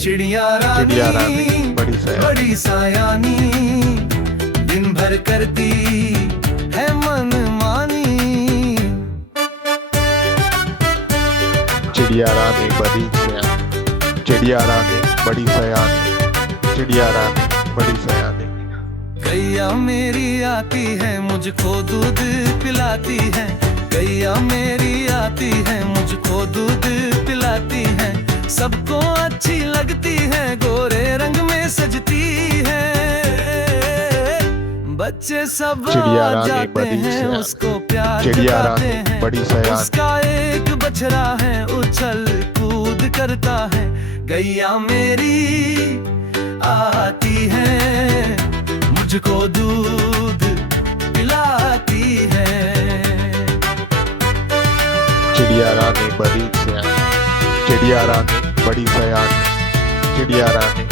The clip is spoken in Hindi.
चिड़िया चिड़िया रानी रानी बड़ी सयानी, दिन भर करती है मनमानी। चिड़िया रानी बड़ी सयानी, चिड़िया रानी बड़ी सयानी, चिड़िया रानी बड़ी सयानी। गैया मेरी आती है मुझको दूध पिलाती है, गैया मेरी आती है मुझको दूध पिलाती है। सबको अच्छी लगती है, गोरे रंग में सजती है। बच्चे सब चिड़िया आ रानी जाते बड़ी हैं, सयानी, उसको प्यार चिड़िया जताते रानी हैं। बड़ी सयानी। उसका एक बछड़ा है, उछल कूद करता है। गैया मेरी आती है, मुझको दूध पिलाती है। चिड़िया रानी बड़ी सयानी, चिड़िया रानी बड़ी सयानी, चिड़िया रानी